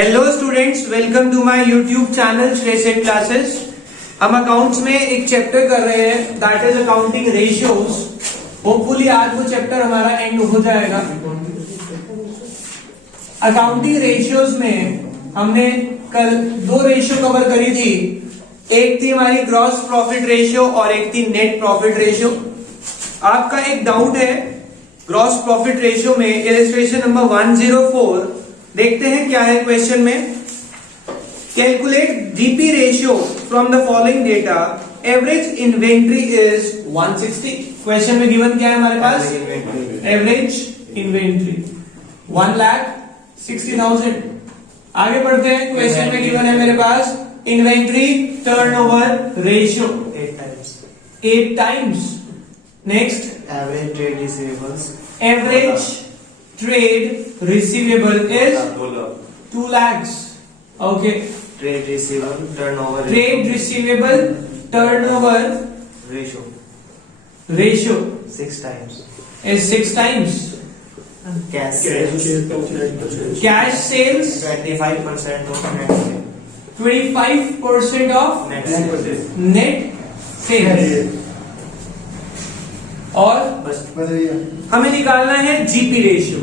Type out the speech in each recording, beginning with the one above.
Hello students, welcome to my YouTube channel श्रेयसेट classes. हम accounts में एक चैप्टर कर रहे हैं, that is accounting ratios. Hopefully आज वो चैप्टर हमारा एंड हो जाएगा। अकाउंटिंग रेशियोज में हमने कल दो रेशियो कवर करी थी। एक थी हमारी ग्रॉस प्रॉफिट रेशियो और एक थी नेट प्रॉफिट रेशियो। आपका एक डाउट है ग्रॉस प्रॉफिट रेशियो में, इलस्ट्रेशन नंबर 104 देखते हैं क्या है क्वेश्चन में। Calculate GP ratio from the following data, average inventory is 160। Question में गिवन क्या है हमारे पास? Average inventory 1,60,000। आगे बढ़ते हैं, क्वेश्चन में गिवन है मेरे पास inventory turnover ratio 8 times. Next, Average trade receivables. Average trade receivable is 2 lakhs. Okay, Trade receivable turnover trade receivable turnover ratio ratio 6 times. Is 6 times. Cash sales cash sales 25% of net sale. 25% of Net sales. Net sales. और बस हमें निकालना है GP ratio.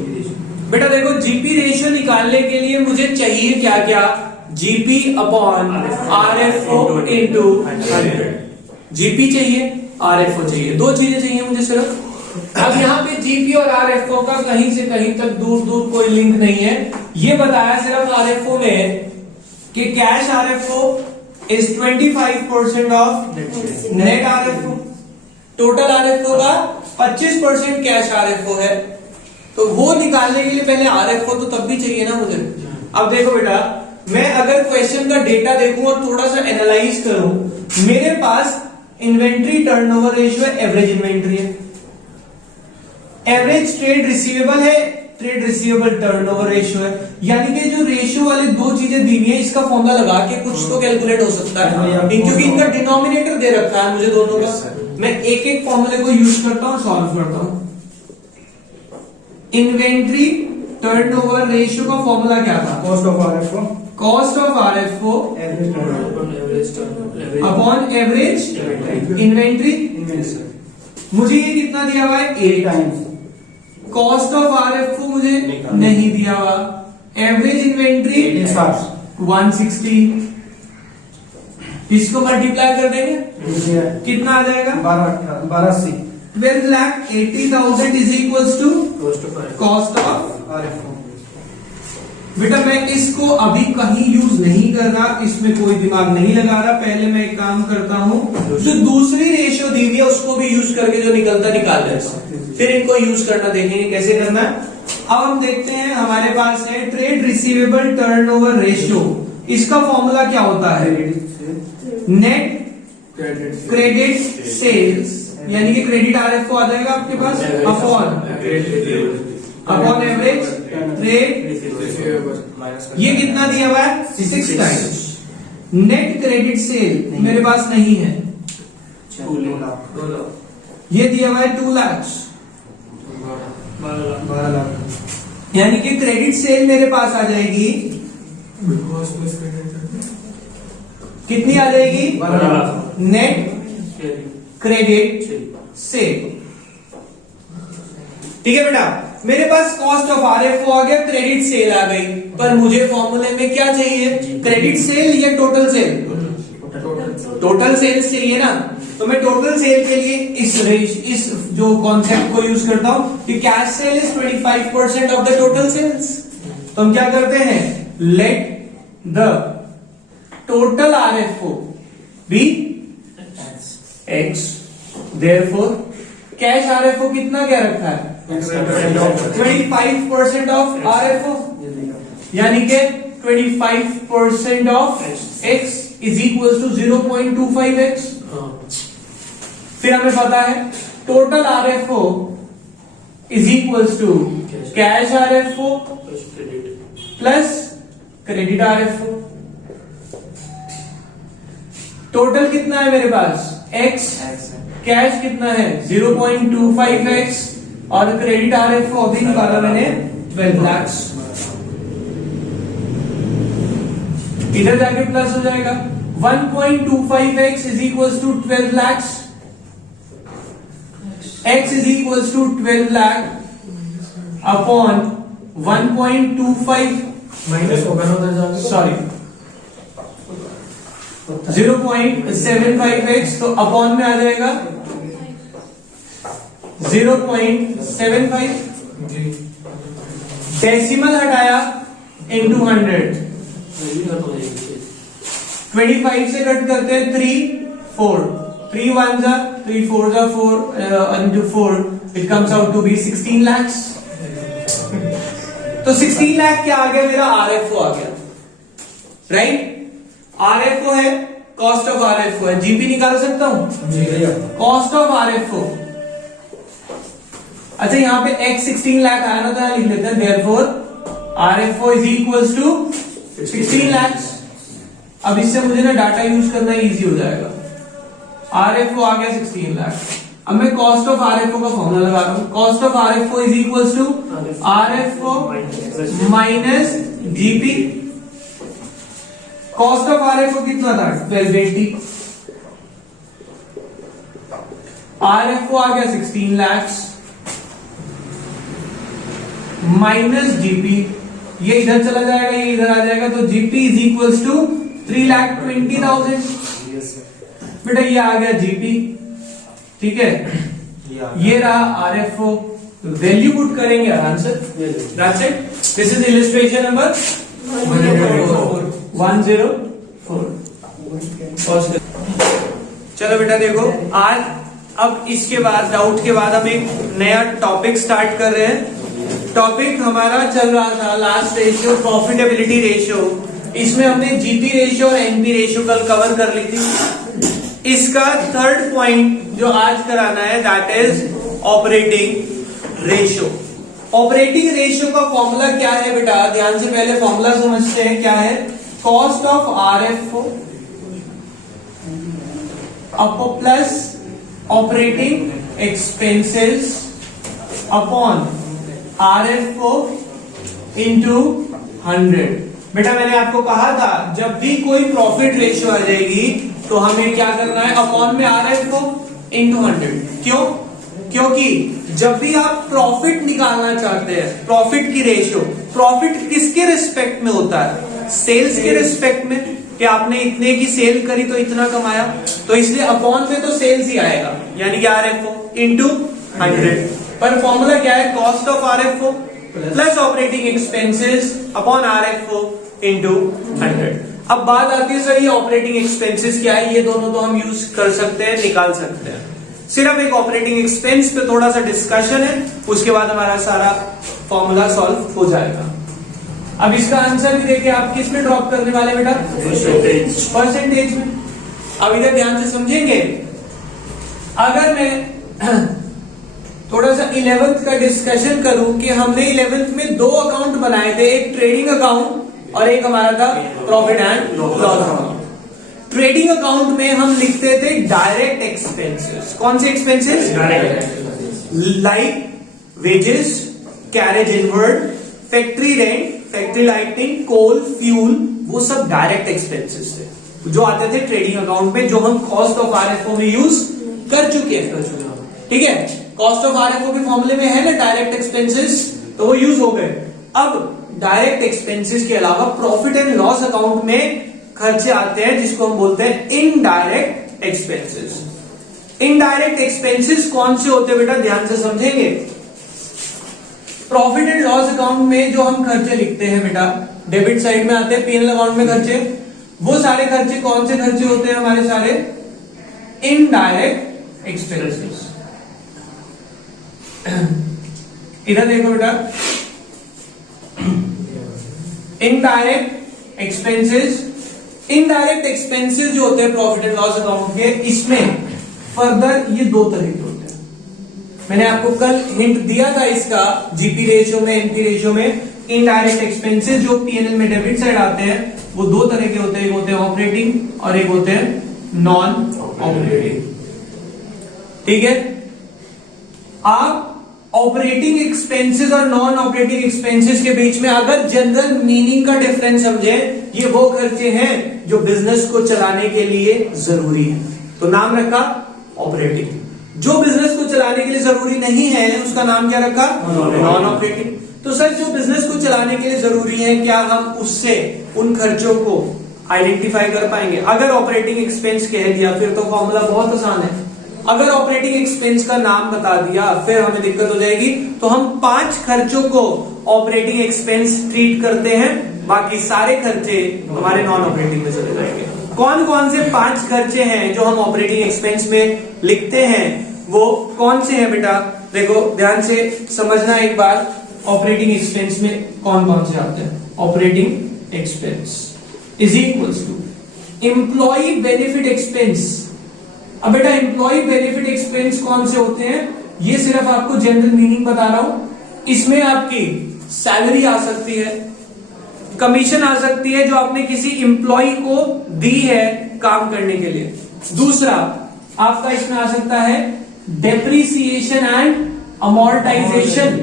बेटा देखो, GP ratio निकालने के लिए मुझे चाहिए क्या क्या? GP upon RFO into 100। GP चाहिए, आरएफओ चाहिए, दो चीजें चाहिए मुझे सिर्फ। अब यहाँ पे जीपी और आरएफओ का कहीं से कहीं तक दूर दूर कोई लिंक नहीं है। ये बताया सिर्फ आरएफओ में कि cash RFO is 25% of net RFO. Total RFO का 25% कैश आरएफओ है। तो वो निकालने के लिए पहले आरएफओ तो तब भी चाहिए ना मुझे। अब देखो बेटा, मैं अगर क्वेश्चन का डेटा देखूं और थोड़ा सा एनालाइज करूं, मेरे पास इन्वेंट्री टर्नओवर रेशियो है, एवरेज इन्वेंट्री है, एवरेज ट्रेड रिसीवेबल है, ट्रेड रिसीवेबल टर्नओवर रेशियो है। यानी कि जो रेशियो वाली दो चीजें दी हुई है, इसका फॉर्मूला लगा के कुछ तो कैलकुलेट हो सकता है, क्योंकि इनका डिनोमिनेटर दे रखा है मुझे दोनों का। मैं एक एक फॉर्मूले को यूज करता हूं, सॉल्व करता हूं। इन्वेंट्री टर्नओवर रेशियो का फॉर्मूला क्या था? Cost of RFO upon average inventory. मुझे ये कितना दिया हुआ है? 8 टाइम्स। कॉस्ट ऑफ आरएफओ मुझे नहीं दिया हुआ। Average inventory 160। इसको मल्टीप्लाई कर देंगे, कितना आ जाएगा? 1280 12,80,000 is equals to cost of RFO. बेटा मैं इसको अभी कहीं यूज नहीं कर रहा, इसमें कोई दिमाग नहीं लगा रहा। पहले मैं एक काम करता हूं, जो दूसरी रेशियो दी हुई है उसको भी यूज करके जो निकलता निकाल लेता, फिर इनको यूज करना देखेंगे कैसे करना है। अब हम देखते हैं, हमारे पास है ट्रेड रिसीवेबल टर्नओवर रेशियो। इसका फॉर्मूला क्या होता है? नेट क्रेडिट सेल्स, यानी कि क्रेडिट आरएफओ आ जाएगा आपके पास, अपॉन एवरेज ट्रेड। ये कितना दिया हुआ है? 6 टाइम्स। नेट क्रेडिट सेल मेरे पास नहीं है, ये दिया हुआ है 2 lakhs, 12 लाख। यानी कि क्रेडिट सेल मेरे पास आ जाएगी, कितनी आ जाएगी? 12 लाख। Net credit sale. ठीक है बेटा, मेरे पास कॉस्ट ऑफ आरएफओ आ गया, क्रेडिट सेल आ गई, पर मुझे फॉर्मूले में क्या चाहिए? क्रेडिट सेल या टोटल सेल? टोटल सेल्स चाहिए ना। तो मैं टोटल सेल के लिए इस जो कॉन्सेप्ट को यूज करता हूं कि cash sale is 25% of the total sales. तो हम क्या करते हैं? Let the total RFO be x, therefore cash RFO कितना क्या रखा है? 25% ऑफ आरएफओ, यानी कि 25% of x is equal to 0.25x। फिर हमें पता है total RFO is equal to cash RFO plus credit RFO. Total कितना है मेरे पास? x, कैश कितना है? 0.25x, और क्रेडिट आरएफओ अभी निकाला मैंने 12 lakhs। इधर जाके प्लस हो जाएगा। 1.25x is equal to 12 lakh, x is equal to 12 lakh upon 1.25 minus होगा ना उधर जाके, सॉरी 0.75x, तो अपॉन में आ जाएगा 0.75, जी डेसिमल हटाया इनटू 100, 25 से कट करते हैं 3 4, 3 1 जा 3 4 जा 4 into 4, it comes out to be 16 lakhs। तो 16 लाख क्या आ गया मेरा, आरएफओ आ गया, राइट। आरएफओ है, कॉस्ट ऑफ आरएफओ है, जीपी निकाल सकता हूं, जी भैया। Cost of RFO. अच्छा यहाँ पे x 16 लाख आया ना, तो यहां लिख लेते हैं therefore RFO is equals to 16 lakh. अब इससे मुझे ना डाटा यूज करना इजी हो जाएगा। आरएफओ आ गया 16 लाख। अब मैं कॉस्ट ऑफ आरएफओ का फॉर्मूला लगा रहा हूं, cost of RFO is equals to RFO minus GP. Cost of RFO कितना था, 1280। आरएफओ आ गया 16 लाख माइनस जीपी, ये इधर चला जाएगा, ये इधर आ जाएगा, तो जीपी इज इक्वल्स टू 3,20,000। बेटा ये आ गया जीपी, ठीक है, ये रहा आरएफओ। वैल्यू पुट करेंगे answer, that's it. This is illustration number 104। चलो बेटा देखो, आज अब इसके बाद डाउट के बाद हम एक नया टॉपिक स्टार्ट कर रहे हैं। टॉपिक हमारा चल रहा था लास्ट रेशियो, प्रॉफिटेबिलिटी रेशियो। इसमें हमने जीपी रेशियो और एनपी रेशियो कल कवर कर ली थी। इसका थर्ड पॉइंट जो आज कराना है that is operating ratio. Operating ratio का फॉर्मूला क्या है बेटा, ध्यान से पहले फॉर्मूला समझते हैं क्या है। Cost of RFO upon plus operating expenses upon RFO into 100। बेटा मैंने आपको कहा था जब भी कोई प्रॉफिट रेशियो आ जाएगी तो हमें क्या करना है, अपॉन में आरएफओ इंटू 100। क्यों? क्योंकि जब भी आप प्रॉफिट निकालना चाहते हैं, प्रॉफिट की रेशियो, प्रॉफिट किसके रिस्पेक्ट में होता है, सेल्स के रिस्पेक्ट में, कि आपने इतने की सेल करी तो इतना कमाया, तो इसलिए अपॉन में तो सेल्स ही आएगा, यानी कि आरएफओ इंटू 100। पर फॉर्मूला क्या है, cost of RFO plus operating expenses upon RFO into 100। अब बात आती है सर ये ऑपरेटिंग एक्सपेंसेस क्या है, ये दोनों तो हम यूज कर सकते हैं, निकाल सकते हैं। सिर्फ एक ऑपरेटिंग एक्सपेंस पे थोड़ा सा डिस्कशन है, उसके बाद हमारा सारा फॉर्मूला सॉल्व हो जाएगा। अब इसका आंसर भी देखिए, आप किस में ड्रॉप करने वाले बेटा, परसेंटेज में। अब इधर ध्यान से समझेंगे, अगर मैं थोड़ा सा 11th का डिस्कशन करूं कि हमने 11th में दो अकाउंट बनाए थे, एक ट्रेडिंग अकाउंट और एक हमारा था profit and loss account. Trading account में हम लिखते थे डायरेक्ट एक्सपेंसेस। कौन से expenses? Like wages, carriage inward, factory rent, factory lighting, coal, fuel, वो सब डायरेक्ट एक्सपेंसेस थे जो आते थे ट्रेडिंग अकाउंट में, जो हम कॉस्ट ऑफ आरएफओ में यूज कर चुके हैं। ठीक है, कॉस्ट ऑफ आरएफओ के फॉर्मूले में है ना डायरेक्ट एक्सपेंसेस, तो वो यूज हो गए। अब डायरेक्ट एक्सपेंसेस के अलावा प्रॉफिट एंड लॉस अकाउंट में खर्चे आते हैं जिसको हम बोलते हैं इनडायरेक्ट एक्सपेंसेस। इनडायरेक्ट एक्सपेंसेस कौन से होते हैं बेटा, ध्यान से समझेंगे। प्रॉफिट एंड लॉस अकाउंट में जो हम खर्चे लिखते हैं बेटा, डेबिट साइड में आते हैं, पीएनएल अकाउंट में खर्चे, वो सारे खर्चे कौन से खर्चे होते हैं हमारे, सारे इनडायरेक्ट एक्सपेंसेस। इधर देखो बेटा, इनडायरेक्ट एक्सपेंसेस, इनडायरेक्ट एक्सपेंसेस जो होते हैं प्रॉफिट एंड लॉस अकाउंट के, इसमें फर्दर ये दो तरह के होते हैं। मैंने आपको कल हिंट दिया था इसका, जीपी रेशियो में, एनपी रेशियो में। इनडायरेक्ट एक्सपेंसेस जो पीएनएल में डेबिट साइड आते हैं वो दो तरह के होते हैं, एक होते हैं ऑपरेटिंग और एक होते हैं नॉन ऑपरेटिंग। ठीक है, आप ऑपरेटिंग एक्सपेंसेस और नॉन ऑपरेटिंग एक्सपेंसेस के बीच में अगर जनरल मीनिंग का डिफरेंस समझे, ये वो खर्चे हैं जो बिजनेस को चलाने के लिए जरूरी है, तो नाम रखा ऑपरेटिंग। जो बिजनेस को चलाने के लिए जरूरी नहीं है उसका नाम क्या रखा, नॉन ऑपरेटिंग। तो सर जो बिजनेस को चलाने के लिए जरूरी है, क्या हम उससे उन खर्चों को आइडेंटिफाई कर पाएंगे? अगर ऑपरेटिंग एक्सपेंस कह दिया फिर तो फॉर्मूला बहुत आसान है। अगर ऑपरेटिंग एक्सपेंस का नाम बता दिया फिर हमें दिक्कत हो जाएगी। तो हम 5 खर्चों को ऑपरेटिंग एक्सपेंस ट्रीट करते हैं, बाकी सारे खर्चे हमारे नॉन ऑपरेटिंग में चले जाएंगे। कौन कौन से 5 खर्चे हैं जो हम ऑपरेटिंग एक्सपेंस में लिखते हैं, वो कौन से हैं बेटा? देखो ध्यान से समझना एक बार, ऑपरेटिंग एक्सपेंस में कौन कौन से आते हैं। Operating expense is equals to employee benefit expense. अब बेटा एम्प्लॉय बेनिफिट एक्सपेंस कौन से होते हैं, ये सिर्फ आपको जनरल मीनिंग बता रहा हूं। इसमें आपकी सैलरी आ सकती है, कमीशन आ सकती है जो आपने किसी एम्प्लॉय को दी है काम करने के लिए। दूसरा आपका इसमें आ सकता है डेप्रिसिएशन एंड अमोर्टाइजेशन।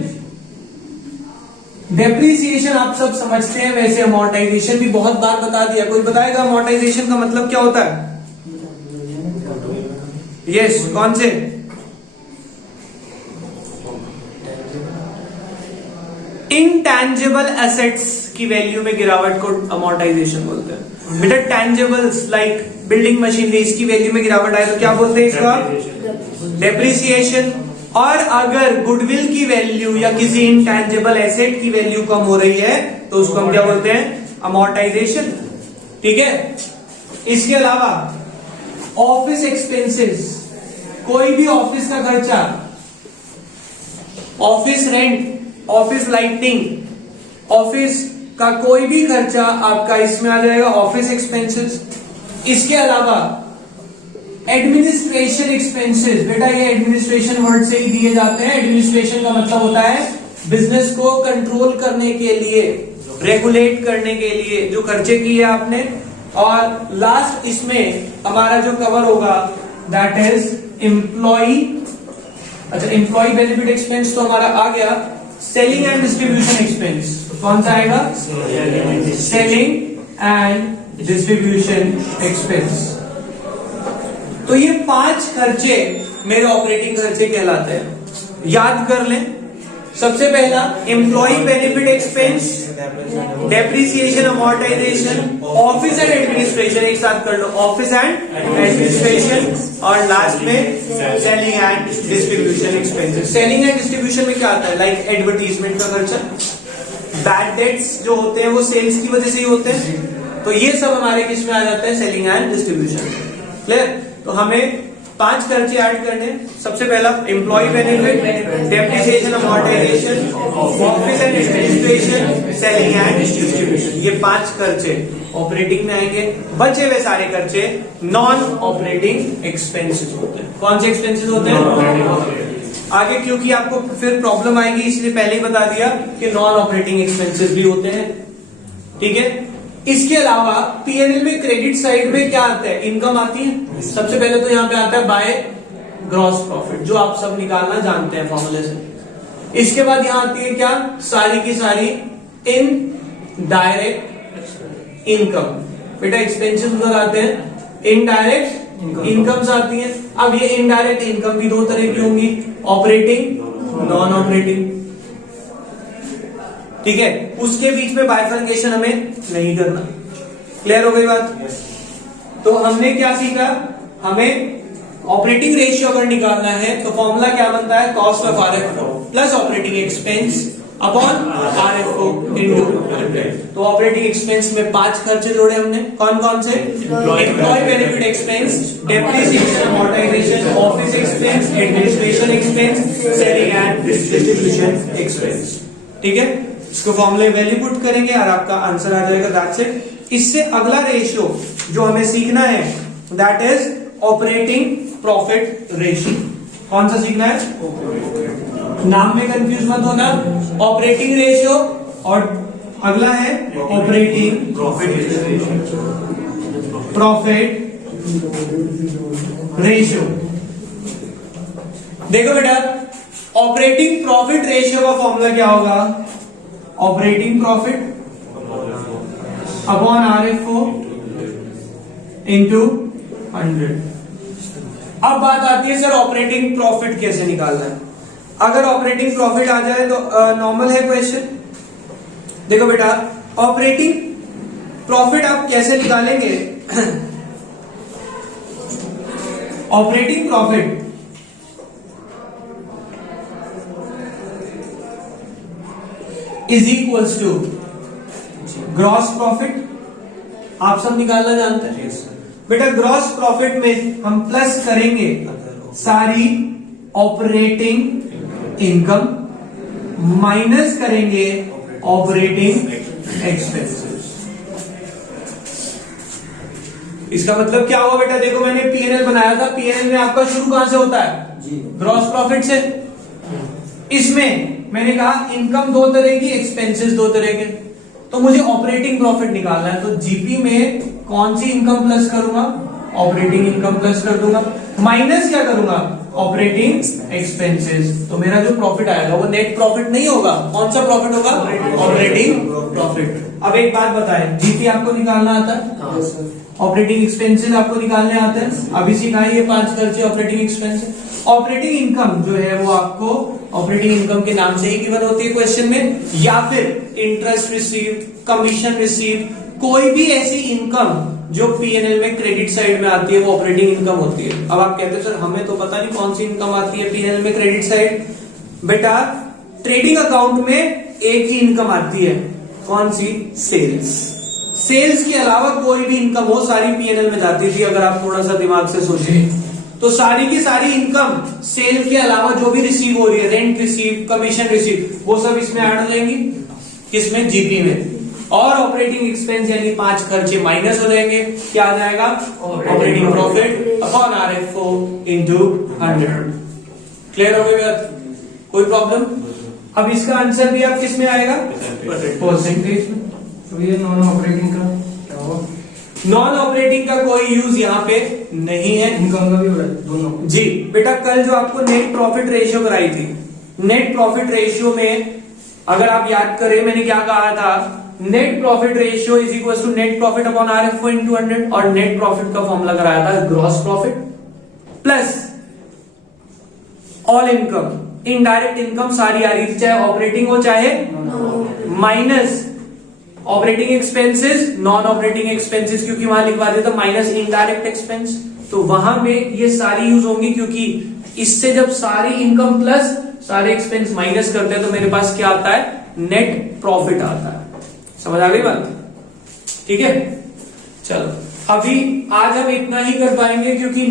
डेप्रिसिएशन आप सब समझते हैं, वैसे अमोर्टाइजेशन भी बहुत बार बता दिया। कोई बताएगा अमोर्टाइजेशन का मतलब क्या होता है? यस, कौन से? इंटैंजिबल एसेट्स की वैल्यू में गिरावट को अमोर्टाइजेशन बोलते हैं। बेटा टैंजिबल्स लाइक बिल्डिंग मशीनरी, इसकी वैल्यू में गिरावट आए तो क्या बोलते हैं इसका? डेप्रिसिएशन। और अगर गुडविल की वैल्यू या किसी इंटैंजिबल एसेट की वैल्यू कम हो रही है तो उसको हम क्या बोलते हैं? अमोर्टाइजेशन। ठीक है। इसके अलावा ऑफिस एक्सपेंसेस, कोई भी ऑफिस का खर्चा, office rent, office lighting, office का कोई भी खर्चा आपका इसमें आ जाएगा, ऑफिस एक्सपेंसेस। इसके अलावा एडमिनिस्ट्रेशन एक्सपेंसेस, बेटा ये एडमिनिस्ट्रेशन वर्ड से ही दिए जाते हैं। एडमिनिस्ट्रेशन का मतलब होता है बिजनेस को कंट्रोल करने के लिए, रेगुलेट करने के लिए जो खर्चे किए आपने। और लास्ट इसमें हमारा जो कवर होगा दैट इज एम्प्लॉय, अच्छा एम्प्लॉय बेनिफिट एक्सपेंस तो हमारा आ गया। सेलिंग एंड डिस्ट्रीब्यूशन एक्सपेंस कौन सा आएगा? Selling and distribution expense. तो ये 5 खर्चे मेरे ऑपरेटिंग खर्चे कहलाते हैं। याद कर लें, सबसे पहला employee benefit expense, depreciation, amortization, office and administration, एक साथ कर लो, ऑफिस एंड एडमिनिस्ट्रेशन, और लास्ट में selling and distribution expenses. Selling and distribution में क्या आता है? लाइक एडवर्टीजमेंट का खर्चा, बैड डेट्स जो होते हैं वो सेल्स की वजह से ही होते हैं। तो ये सब हमारे किस में आ जाते हैं? Selling and distribution. क्लियर? तो हमें 5 खर्चे ऐड करने। सबसे पहला employee benefit, depreciation, amortization, office and administration, selling and distribution. ये 5 खर्चे ऑपरेटिंग में आएंगे। बचे हुए सारे खर्चे नॉन ऑपरेटिंग एक्सपेंसेस होते हैं। कौन से एक्सपेंसेस होते हैं? आगे क्योंकि आपको फिर प्रॉब्लम आएगी इसलिए पहले ही बता दिया कि नॉन ऑपरेटिंग एक्सपेंसेस भी होते हैं। ठीक है। इसके अलावा पीएनएल में क्रेडिट साइड में क्या आता है? इनकम आती है। सबसे पहले तो यहाँ पे आता है बाय ग्रॉस प्रॉफिट, जो आप सब निकालना जानते हैं फॉर्मूले से। इसके बाद यहाँ आती है क्या? सारी की सारी इनडायरेक्ट इनकम। बेटा एक्सपेंसेस उधर आते हैं, इनडायरेक्ट इनकम्स आती हैं। अब ये इनडायरेक्ट इनकम भी 2 तरह की होंगी, ऑपरेटिंग, नॉन ऑपरेटिंग। ठीक है। उसके बीच में बाइफर्केशन हमें नहीं करना। क्लियर हो गई बात? तो हमने क्या सीखा? हमें ऑपरेटिंग रेशियो अगर निकालना है तो फॉर्मूला क्या बनता है? Cost of RFO plus operating expense upon RFO into 100। तो ऑपरेटिंग एक्सपेंस में 5 खर्चे जोड़े हमने। कौन कौन से? Employee benefit expense, depreciation, amortization, office expense, administration expense, selling and distribution expense. ठीक है। इसको फॉर्मूले वैल्यू पुट करेंगे और आपका आंसर आ जाएगा। That's it. इससे अगला रेशियो जो हमें सीखना है that is operating profit ratio. कौन सा सीखना है? नाम में कंफ्यूज मत होना। ऑपरेटिंग रेशियो और अगला है ऑपरेटिंग प्रॉफिट रेशियो। देखो बेटा, ऑपरेटिंग प्रॉफिट रेशियो का फॉर्मूला क्या होगा? Operating profit upon RFO into 100। अब बात आती है सर ऑपरेटिंग प्रॉफिट कैसे निकालना है। अगर ऑपरेटिंग प्रॉफिट आ जाए तो नॉर्मल है क्वेश्चन। देखो बेटा ऑपरेटिंग प्रॉफिट आप कैसे निकालेंगे। Operating profit is equals to gross profit. आप सब निकालना जानते हैं बेटा। ग्रॉस प्रॉफिट में हम प्लस करेंगे सारी ऑपरेटिंग इनकम, माइनस करेंगे ऑपरेटिंग एक्सपेंसेस। इसका मतलब क्या हुआ बेटा, देखो मैंने पीएनएल बनाया था। पीएनएल में आपका शुरू कहां से होता है, ग्रॉस प्रॉफिट से। इसमें मैंने कहा इनकम दो तरह की, एक्सपेंसेस दो तरह के। तो मुझे ऑपरेटिंग प्रॉफिट निकालना है, तो जीपी में कौन सी इनकम प्लस करूंगा, ऑपरेटिंग इनकम प्लस कर दूंगा, माइनस क्या करूंगा, ऑपरेटिंग एक्सपेंसेस। तो मेरा जो प्रॉफिट आएगा वो नेट प्रॉफिट नहीं होगा। कौन सा प्रॉफिट होगा, ऑपरेटिंग प्रॉफिट। अब एक बात बताएं, जीपी आपको निकालना आता है, ऑपरेटिंग एक्सपेंसेस आपको निकालने आते हैं। अभी सिखाइए 5 खर्चे ऑपरेटिंग एक्सपेंसेस। ऑपरेटिंग इनकम जो है वो आपको ऑपरेटिंग इनकम के नाम से ही गिवन होती है क्वेश्चन में, या फिर इंटरेस्ट रिसीव, कमीशन रिसीव, कोई भी ऐसी इनकम जो पीएनएल में क्रेडिट साइड में आती है वो ऑपरेटिंग इनकम होती है। अब आप कहते हैं सर हमें तो पता नहीं कौन सी इनकम आती है पीएनएल में क्रेडिट साइड। बेटा ट्रेडिंग अकाउंट में एक ही इनकम आती है, कौन सी, सेल्स। सेल्स के अलावा कोई भी इनकम हो सारी पीएनएल में जाती थी। अगर आप थोड़ा सा दिमाग से सोचें तो सारी की सारी इनकम सेल के अलावा जो भी रिसीव हो रही है, रेंट रिसीव, कमीशन रिसीव, वो सब इसमें ऐड हो जाएंगी, किसमें, जीपी में। और ऑपरेटिंग एक्सपेंस यानी 5 खर्चे माइनस हो जाएंगे। क्या आ जाएगा, operating profit upon RFO into 100। Clear हो गया, कोई प्रॉब्लम। अब इसका आंसर भी आप किस में आएगा, परसेंटेज में। तो ये नॉन ऑपरेटिंग का क्या होगा, नॉन ऑपरेटिंग का कोई यूज यहाँ पे नहीं है। इनकम का भी हो रहा है दोनों। जी बेटा कल जो आपको नेट प्रॉफिट रेशियो कराई थी, नेट प्रॉफिट रेशियो में अगर आप याद करें मैंने क्या कहा था, net profit ratio is equal to net profit upon RFO into 100। और नेट प्रॉफिट का फॉर्मूला कराया था gross profit plus all income, indirect income सारी आ रही थी, चाहे ऑपरेटिंग हो चाहे minus operating expenses, non operating expenses, क्योंकि वहां लिखवा देता माइनस इनडायरेक्ट एक्सपेंस। तो वहां में ये सारी यूज होंगी, क्योंकि इससे जब सारी इनकम प्लस सारे एक्सपेंस माइनस करते हैं तो मेरे पास क्या आता है, नेट प्रॉफिट आता है। समझ आ गई बात, ठीक है। चलो अभी आज हम इतना ही कर पाएंगे, क्योंकि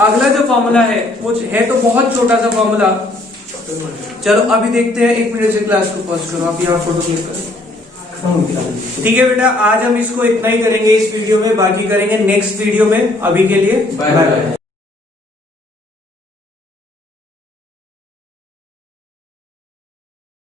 अगला जो फॉर्मूला है वो है तो बहुत छोटा सा फॉर्मूला। चलो अभी देखते हैं, 1 मिनट से क्लास को पॉज करो, आप यहाँ फोटो क्लिक करो। ठीक है बेटा, आज हम इसको इतना ही करेंगे इस वीडियो में, बाकी करेंगे नेक्स्ट वीडियो में। अभी के लिए बाय बाय।